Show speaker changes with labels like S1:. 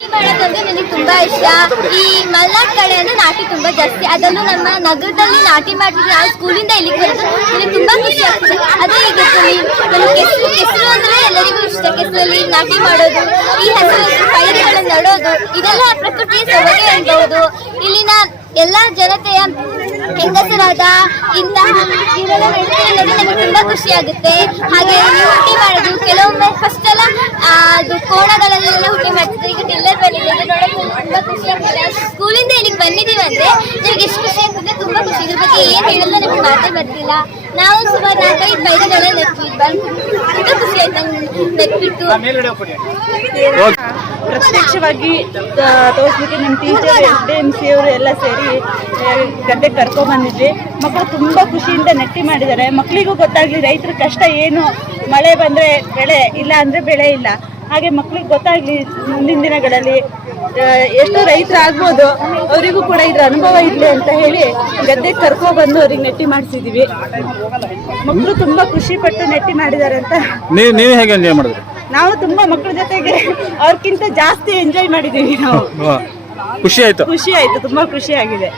S1: ಮಾಡೋದಂದ್ರೆ ನನಗೆ ತುಂಬಾ ಇಷ್ಟ. ಈ ಮಲ್ನಾಡ್ ಕಡೆ ಅಂದ್ರೆ ನಾಟಿ ತುಂಬಾ ಜಾಸ್ತಿ. ಅದನ್ನು ನಮ್ಮ ನಗರದಲ್ಲಿ ನಾಟಿ ಮಾಡ್ತಿದ್ರೆ ನಾವು ಸ್ಕೂಲಿಂದ ಇಲ್ಲಿಗೆ ಬರೋದು ನನಗೆ ತುಂಬಾ ಖುಷಿ ಆಗ್ತದೆ. ಅದೇ ಈಗ ಕೆಸರು ಕೆಸರು ಅಂದ್ರೆ ಎಲ್ಲರಿಗೂ ಇಷ್ಟ. ಕೆಸರಲ್ಲಿ ನಾಟಿ ಮಾಡೋದು, ಈ ಹಸಿರು ಪೈರುಗಳನ್ನು ನಡೋದು, ಇದೆಲ್ಲ ಪ್ರಕೃತಿಯ ಸೊಬಗೆ ಅನ್ಬಹುದು ಇಲ್ಲಿನ ಎಲ್ಲಾ ಜನತೆಯ ಹೆಂಗಸರಾದ ಇಂತಹ ನೋಡಿ ನನಗೆ ತುಂಬಾ ಖುಷಿ ಆಗುತ್ತೆ. ಹಾಗೆ ನಾಟಿ ಮಾಡೋದು. ಕೆಲವೊಮ್ಮೆ ಫಸ್ಟ್ ಎಲ್ಲ ಅದು ಕೋಣಗಳಲ್ಲೆಲ್ಲ ತುಂಬಾ ಖುಷಿ ಆಗ್ತದೆ. ಸ್ಕೂಲಿಂದ ಇಲ್ಲಿಗೆ ಬಂದಿದ್ದೀವಿ ಅಂದ್ರೆ ನಿಮ್ಗೆ ಎಷ್ಟು ಖುಷಿ ಆಗ್ತದೆ, ತುಂಬಾ ಖುಷಿ. ಇದ್ರ ಬಗ್ಗೆ ಏನ್ ಹೇಳಲ್ಲ ನಮಗೆ ಮಾತೇ ಬರ್ತಿಲ್ಲ. ನಾವು ಸುಮಾರು ನಾಲ್ಕೈದು ಪೈರುಗಳನ್ನ ಜನ ಬಂದು ತುಂಬಾ ಖುಷಿ ಆಯ್ತು ನಂಗೆ
S2: ಪ್ರತ್ಯಕ್ಷವಾಗಿ ತೋರಿಸ್ಲಿಕ್ಕೆ ನಮ್ಮ teacher S D M C ಅವರು ಎಲ್ಲ ಸೇರಿ ಗದ್ದೆಗೆ ಕರ್ಕೊಂಡ್ಬಂದಿದ್ವಿ ಕರ್ಕೊಂಡ್ ಬಂದಿದ್ವಿ. ಮಕ್ಕಳು ತುಂಬ ಖುಷಿಯಿಂದ ನೆಟ್ಟಿ ಮಾಡಿದ್ದಾರೆ. ಮಕ್ಕಳಿಗೂ ಗೊತ್ತಾಗ್ಲಿ ರೈತರ ಕಷ್ಟ ಏನು, ಮಳೆ ಬಂದರೆ ಬೆಳೆ ಇಲ್ಲ ಅಂದರೆ ಬೆಳೆ ಇಲ್ಲ. ಹಾಗೆ ಮಕ್ಕಳಿಗೆ ಗೊತ್ತಾಗ್ಲಿ ಮುಂದಿನ ದಿನಗಳಲ್ಲಿ ಎಷ್ಟೋ ರೈತರು ಆಗ್ಬೋದು ಅವರಿಗೂ ಕೂಡ ಇದ್ರ ಅನುಭವ ಇರಲಿ ಅಂತ ಹೇಳಿ ಗದ್ದೆ ಕರ್ಕೊ ಬಂದು ಅವ್ರಿಗೆ ನೆಟ್ಟಿ ಮಾಡಿಸಿದೀವಿ. ಮಕ್ಕಳು ತುಂಬಾ ಖುಷಿ ಪಟ್ಟು ನೆಟ್ಟಿ ಮಾಡಿದ್ದಾರೆ ಅಂತ.
S3: ನೀವು ನೀವು ಹೇಗೆ ಎಂಜಾಯ್ ಮಾಡಿದ್ರಿ?
S2: ನಾವು ತುಂಬಾ ಮಕ್ಕಳ ಜೊತೆಗೆ ಅವ್ರಕ್ಕಿಂತ ಜಾಸ್ತಿ ಎಂಜಾಯ್ ಮಾಡಿದೀವಿ ನಾವು.
S3: ಖುಷಿ ಆಯ್ತು.
S2: ಖುಷಿ ಆಯ್ತು ತುಂಬಾ ಖುಷಿ ಆಗಿದೆ.